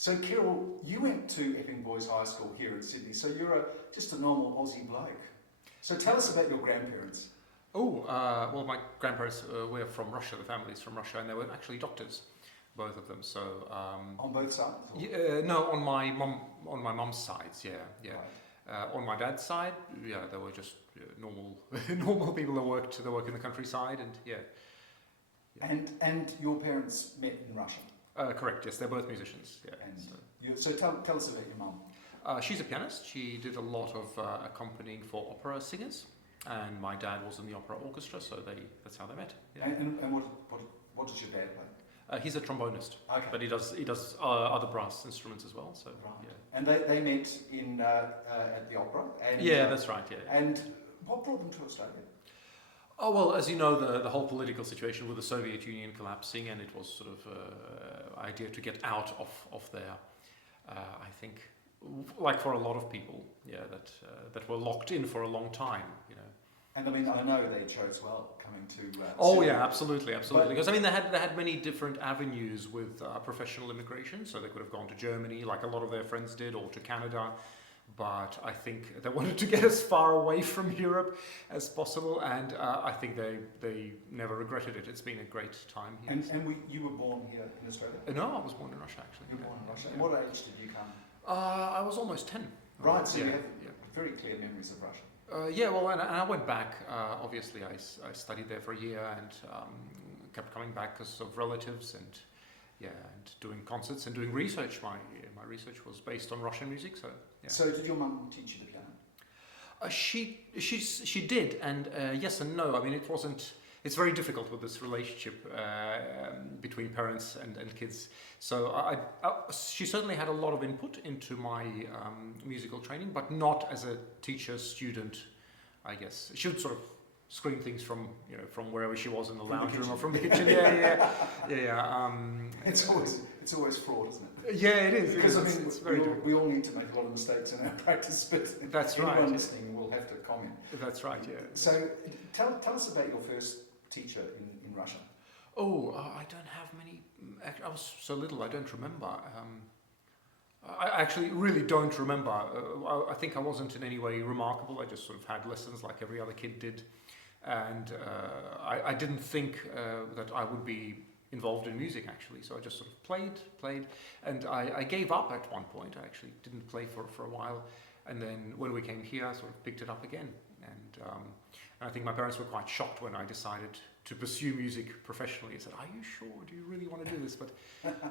So Kirill, you went to Epping Boys High School here in Sydney, so you're just a normal Aussie bloke. So tell us about your grandparents. Well, my grandparents were from Russia. The family's from Russia, and they were actually doctors, both of them. So On both sides? Or? no, on my mum's sides, yeah. Right. On my dad's side, yeah, they were just normal normal people that work in the countryside, and yeah. And your parents met in Russia. Correct. Yes, they're both musicians. Yeah. And so tell us about your mum. She's a pianist. She did a lot of accompanying for opera singers, and my dad was in the opera orchestra, so that's how they met. Yeah. And what does your dad play? He's a trombonist, Okay. but he does other brass instruments as well. So right. Yeah. And they met in at the opera. And, yeah, that's right. Yeah. And what brought them to Australia? Oh well, as you know, the whole political situation with the Soviet Union collapsing, and it was sort of idea to get out of there. I think, like for a lot of people, yeah, that were locked in for a long time, you know. And I mean, I know they chose well coming to. Oh Sydney. yeah, absolutely. Because I mean, they had many different avenues with professional immigration, so they could have gone to Germany, like a lot of their friends did, or to Canada. But I think they wanted to get as far away from Europe as possible, and I think they never regretted it. It's been a great time here. And you were born here in Australia? No, I was born in Russia, actually. You were born in Russia. Yeah. And what age did you come? I was almost 10. Right, so yeah, you have yeah. very clear memories of Russia. Yeah, well, and I went back. Obviously, I studied there for a year and kept coming back because of relatives and doing concerts and doing research. My research was based on Russian music, so yeah. So did your mum teach you the piano? She did, and yes and no. I mean, it wasn't. It's very difficult with this relationship between parents and kids. So she certainly had a lot of input into my musical training, but not as a teacher-student, I guess. She would sort of scream things from wherever she was in the lounge room or from the kitchen. Yeah. It's always fraught, isn't it? Yeah, it is. Because I mean, it's very we all need to make a lot of mistakes in our practice, but that's anyone right. listening will have to comment. That's right. Yeah. So tell us about your first teacher in Russia. I don't have many. I was so little, I don't remember. I actually really don't remember. I think I wasn't in any way remarkable. I just sort of had lessons like every other kid did. And I didn't think that I would be involved in music, actually. So I just sort of played. And I gave up at one point. I actually didn't play for a while. And then when we came here, I sort of picked it up again. And I think my parents were quite shocked when I decided to pursue music professionally. They said, "Are you sure? Do you really want to do this?" But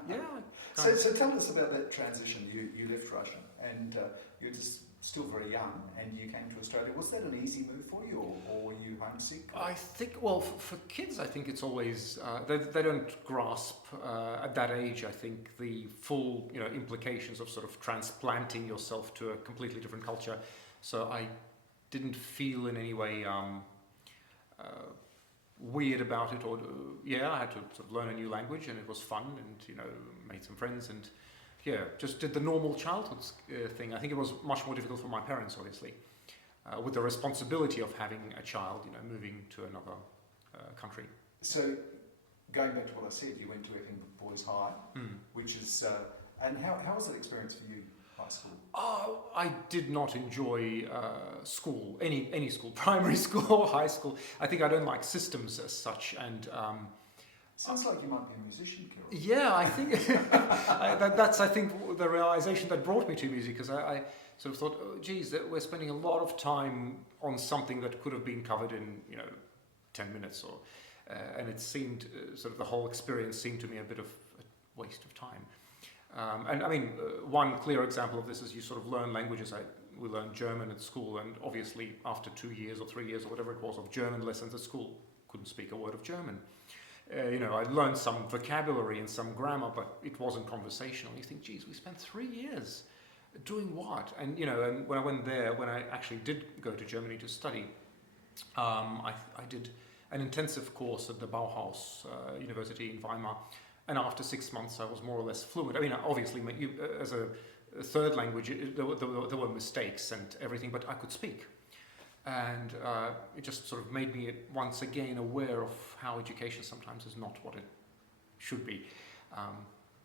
yeah. So tell us about that transition. You left Russia and you're just still very young, and you came to Australia. Was that an easy move for you, or were you homesick? I think, well, for kids, I think it's always they don't grasp at that age. I think the full implications of sort of transplanting yourself to a completely different culture. So I didn't feel in any way weird about it, or I had to sort of learn a new language, and it was fun, and made some friends, and just did the normal childhood thing. I think it was much more difficult for my parents, obviously, with the responsibility of having a child, moving to another country. So going back to what I said, you went to Epping Boys High, which is and how was that experience for you? High school? I did not enjoy school, any school, primary school or high school. I think I don't like systems as such, and sounds like you might be a musician, Kiril. Yeah, I think that's I think the realization that brought me to music, because I sort of thought, oh, geez, that we're spending a lot of time on something that could have been covered in 10 minutes, or and it seemed sort of the whole experience seemed to me a bit of a waste of time. And I mean, one clear example of this is you sort of learn languages. We learned German at school, and obviously after 2 years or 3 years or whatever it was of German lessons at school, couldn't speak a word of German. I learned some vocabulary and some grammar, but it wasn't conversational. You think, geez, we spent 3 years doing what? And and when I went there, when I actually did go to Germany to study, I did an intensive course at the Bauhaus University in Weimar. And after 6 months, I was more or less fluent. I mean, obviously, as a third language, there were mistakes and everything, but I could speak. And it just sort of made me once again aware of how education sometimes is not what it should be.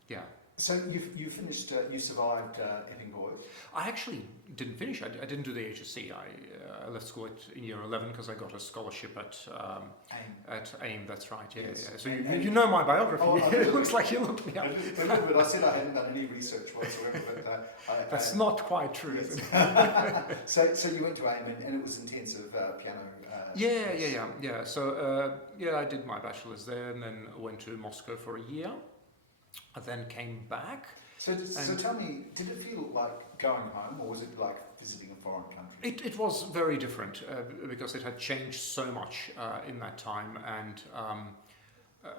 Yeah. So you finished, you survived Epping Boys. I actually didn't finish. I didn't do the HSC. I left school in year 11 because I got a scholarship at AIM. That's right. Yeah, Yes. yeah. So you know my biography. Oh, It looks like you looked me up. A little bit. I said I hadn't done any research whatsoever, but That's not quite true. yes. Is it? So you went to AIM and it was intensive piano. Yeah. So I did my bachelor's there, and then went to Moscow for a year. I then came back. So tell me, did it feel like going home, or was it like visiting a foreign country? It was very different because it had changed so much in that time, and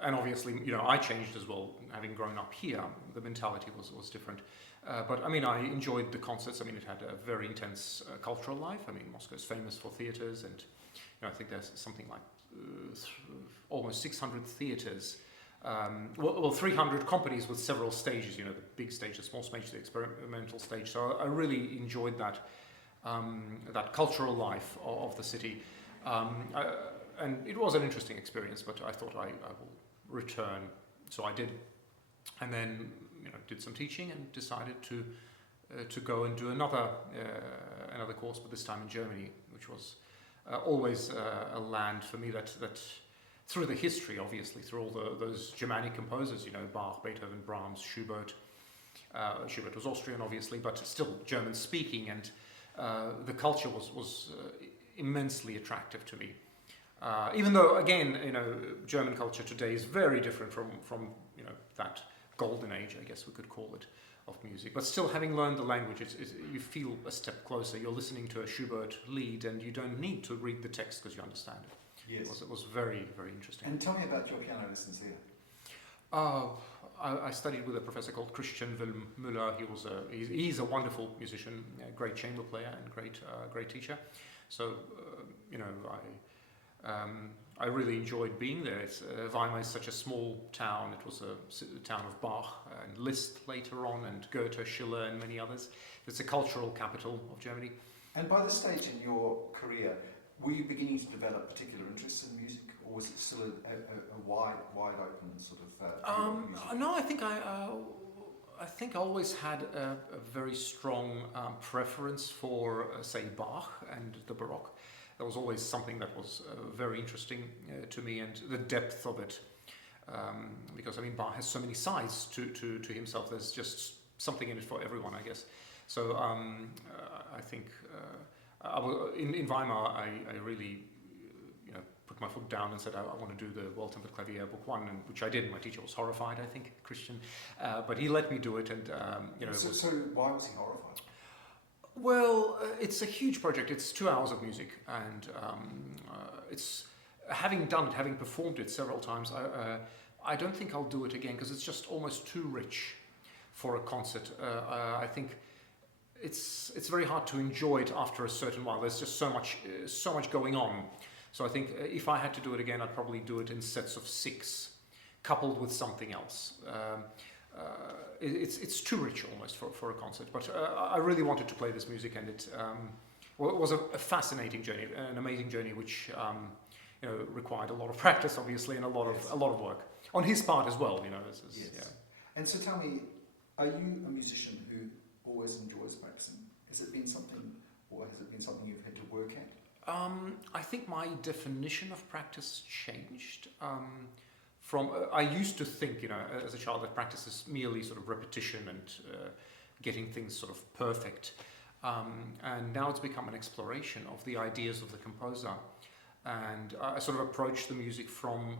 obviously, I changed as well, having grown up here. The mentality was different. But I mean, I enjoyed the concerts. I mean, it had a very intense cultural life. I mean, Moscow is famous for theatres, and I think there's something like almost 600 theatres. 300 companies with several stages, the big stage, the small stage, the experimental stage. So I really enjoyed that cultural life of the city. And it was an interesting experience, but I thought I will return. So I did. And then, did some teaching and decided to go and do another course, but this time in Germany, which was always a land for me that through the history, obviously, through all those Germanic composers, Bach, Beethoven, Brahms, Schubert. Schubert was Austrian, obviously, but still German-speaking, and the culture was immensely attractive to me. Even though, again, German culture today is very different from that golden age, I guess we could call it, of music. But still, having learned the language, you feel a step closer. You're listening to a Schubert lead, and you don't need to read the text because you understand it. Yes. It was very, very interesting. And tell me about your piano lessons there. I studied with a professor called Christian Müller. He's a wonderful musician, a great chamber player, and great teacher. So, I really enjoyed being there. Weimar is such a small town. It was a town of Bach and Liszt later on, and Goethe, Schiller, and many others. It's a cultural capital of Germany. And by this stage in your career, were you beginning to develop particular interests in music, or was it still a wide open sort of music? No, I think I always had a very strong preference for, say, Bach and the Baroque. That was always something that was very interesting to me, and the depth of it. Because, Bach has so many sides to himself. There's just something in it for everyone, I guess. So I think... in Weimar, I really, put my foot down and said I want to do the World Tempered Clavier Book 1, and which I did. My teacher was horrified, I think, Christian, but he let me do it, and So why was he horrified? Well, it's a huge project. It's 2 hours of music, and it's having performed it several times. I don't think I'll do it again because it's just almost too rich for a concert. I think. It's very hard to enjoy it after a certain while. There's just so much going on. So I think if I had to do it again, I'd probably do it in sets of 6, coupled with something else. It's too rich almost for a concert. But I really wanted to play this music, and it was a fascinating journey, an amazing journey, which required a lot of practice, obviously, and a lot of work on his part as well. Yes. Yeah. And so tell me, are you a musician who always enjoys practicing? Has it been something you've had to work at? I think my definition of practice changed. I used to think, as a child, that practice is merely sort of repetition and getting things sort of perfect. And now it's become an exploration of the ideas of the composer. And I sort of approached the music from,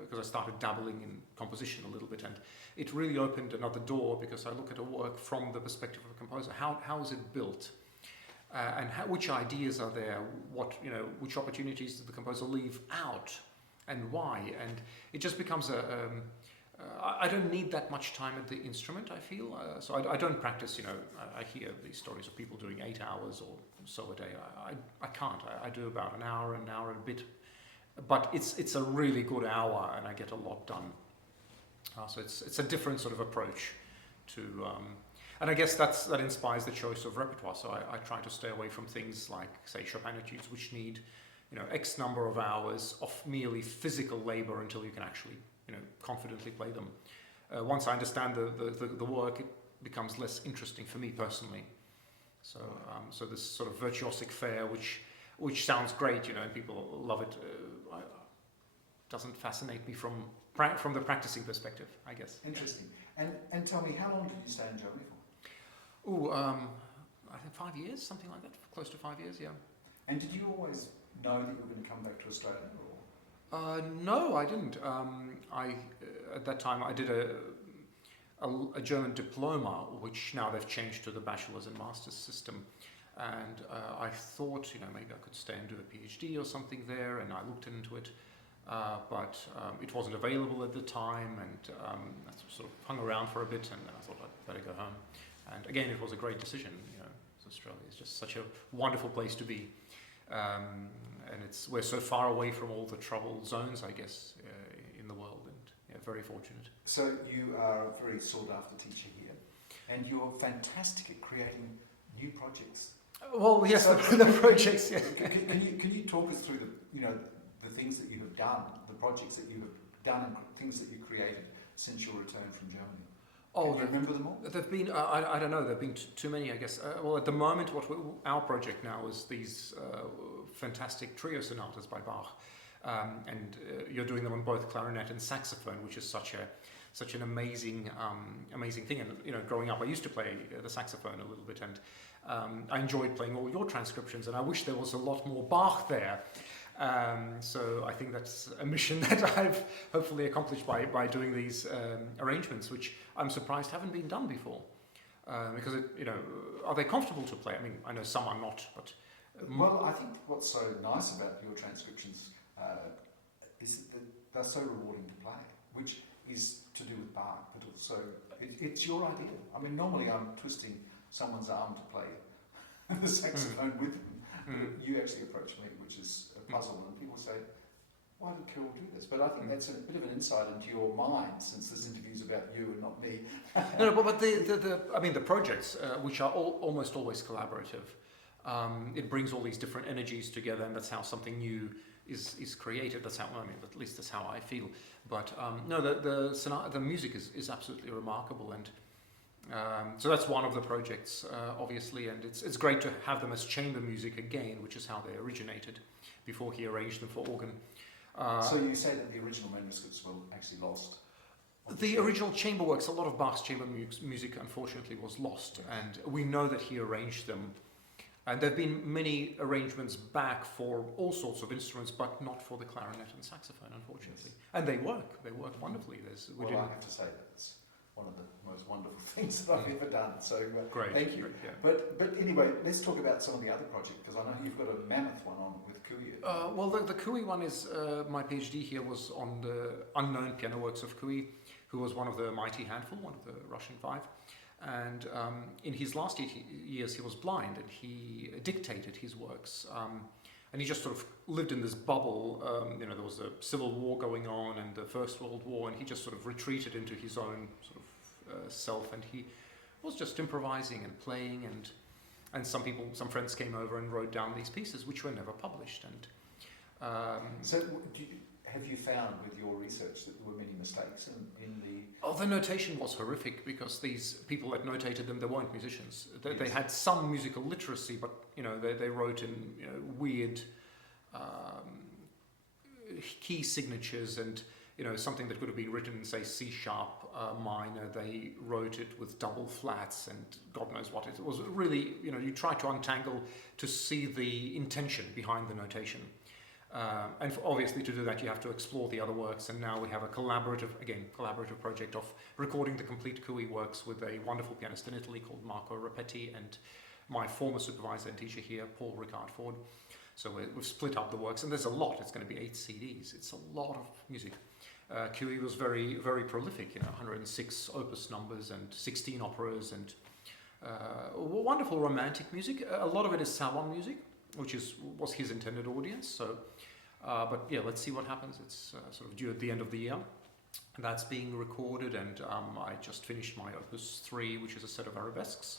because I started dabbling in composition a little bit, and it really opened another door because I look at a work from the perspective of a composer. How is it built? And which ideas are there? Which opportunities did the composer leave out? And why? And it just becomes I don't need that much time at the instrument, I feel. So I don't practice, I hear these stories of people doing 8 hours or so a day. I can't. I do about an hour and a bit. But it's a really good hour, and I get a lot done. So it's a different sort of approach to... and I guess that inspires the choice of repertoire. So I try to stay away from things like, say, Chopin etudes, which need, X number of hours of merely physical labor until you can actually, confidently play them. once I understand the work, it becomes less interesting for me personally. So so this sort of virtuosic fare, which sounds great, and people love it, doesn't fascinate me from the practicing perspective, I guess. Interesting. And tell me, how long did you stay in Germany for? Oh, I think 5 years, something like that, close to 5 years, yeah. And did you always know that you were going to come back to Australia? Or? No, I didn't. At that time I did a German diploma, which now they've changed to the bachelor's and master's system, and I thought maybe I could stay and do a PhD or something there, and I looked into it, but it wasn't available at the time, and I sort of hung around for a bit, and then I thought I'd better go home. And again, it was a great decision. Australia is just such a wonderful place to be. And we're so far away from all the trouble zones, I guess, in the world, and very fortunate. So you are a very sought-after teacher here, and you're fantastic at creating new projects. Well, yes, so, the projects. Yeah. Can you talk us through the things that you have done, the projects that you have done, and things that you created since your return from Germany? Oh, do you remember them all? There've been, I don't know, there've been too many, I guess. Well, at the moment, our project now is these fantastic trio sonatas by Bach, and you're doing them on both clarinet and saxophone, which is such an amazing thing. And growing up, I used to play the saxophone a little bit, and I enjoyed playing all your transcriptions, and I wish there was a lot more Bach there. So I think that's a mission that I've hopefully accomplished by doing these arrangements, which I'm surprised haven't been done before. Because are they comfortable to play? I mean, I know some are not, but well, I think what's so nice about your transcriptions is that they're so rewarding to play, which is to do with Bach, but also it's your idea. I mean, normally I'm twisting someone's arm to play the saxophone with them. But you actually approach me, which is a puzzle, and people say, why did Kiril do this? But I think that's a bit of an insight into your mind, since this interview's about you and not me. No, but the projects, which are almost always collaborative, it brings all these different energies together, and that's how something new is created. That's how, at least that's how I feel. But no, the music is absolutely remarkable, and so that's one of the projects, obviously, and it's great to have them as chamber music again, which is how they originated before he arranged them for organ. So you say that the original manuscripts were actually lost? The original chamber works, a lot of Bach's chamber music, unfortunately, was lost, and we know that he arranged them. And there have been many arrangements back for all sorts of instruments, but not for the clarinet and saxophone, unfortunately. Yes. And they work wonderfully. I have to say that it's one of the most wonderful things that I've ever done. So great, thank you. Great, yeah. But anyway, let's talk about some of the other projects, because I know you've got a mammoth one on with Kui. Well, the Kui one is, my PhD here was on the unknown piano works of Kui, who was one of the mighty handful, one of the Russian five. And in his last 8 years, he was blind, and he dictated his works. And he just sort of lived in this bubble. There was a civil war going on and the First World War, and he just sort of retreated into his own sort of self, and he was just improvising and playing, and some friends came over and wrote down these pieces, which were never published. And so have you found with your research that there were many mistakes in the... Oh, the notation was horrific, because these people that notated them, they weren't musicians. They had some musical literacy, but they wrote in weird key signatures, and something that could have been written in, say, C sharp minor, they wrote it with double flats and God knows what. It was really, you try to untangle to see the intention behind the notation. And obviously to do that you have to explore the other works, and now we have a collaborative project of recording the complete Kui works with a wonderful pianist in Italy called Marco Rapetti, and my former supervisor and teacher here, Paul Ricard Ford. So we've split up the works, and there's a lot. It's going to be 8 CDs. It's a lot of music. Kui was very, very prolific, 106 opus numbers and 16 operas, and wonderful romantic music. A lot of it is salon music, which was his intended audience. So, but yeah, let's see what happens. It's sort of due at the end of the year. That's being recorded, and I just finished my Opus 3, which is a set of arabesques,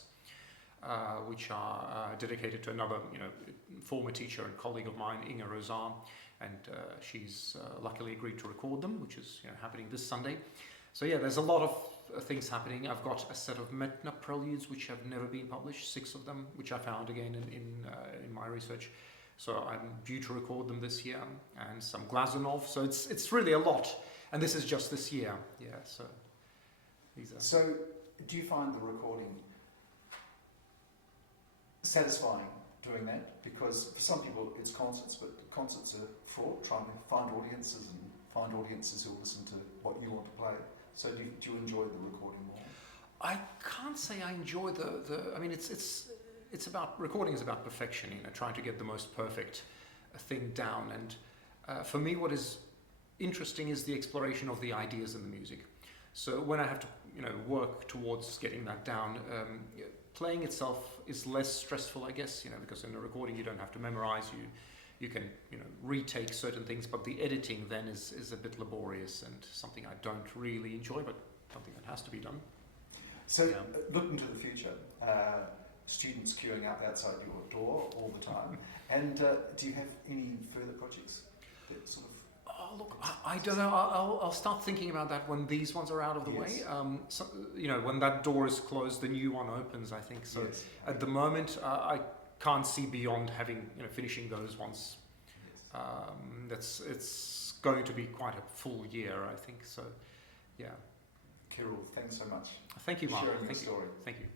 which are dedicated to another, former teacher and colleague of mine, Inga Rozar, and she's luckily agreed to record them, which is happening this Sunday. So yeah, there's a lot of things happening. I've got a set of Metna preludes which have never been published, 6 of them, which I found again in my research. So I'm due to record them this year, and some Glazunov. So it's really a lot, and this is just this year. Yeah. So these are. So do you find the recording satisfying doing that? Because for some people it's concerts, but concerts are fraught, trying to find audiences and find audiences who will listen to what you want to play. So do you enjoy the recording more? I can't say I enjoy the. I mean, it's about recording is about perfection. Trying to get the most perfect thing down. And for me, what is interesting is the exploration of the ideas in the music. So when I have to, work towards getting that down, playing itself is less stressful, I guess. Because in a recording you don't have to memorize. You can retake certain things, but the editing then is a bit laborious and something I don't really enjoy, but something that has to be done. So looking to the future, students queuing up outside your door all the time, and do you have any further projects that sort of? Oh, look, I don't know. I'll start thinking about that when these ones are out of the way. So, when that door is closed, the new one opens, I think. So yes. At the moment, I can't see beyond having, finishing those ones. Yes. It's going to be quite a full year, I think. So, yeah. Kiril, thanks so much. Thank you, Mark. For sharing your Thank you. story. Thank you.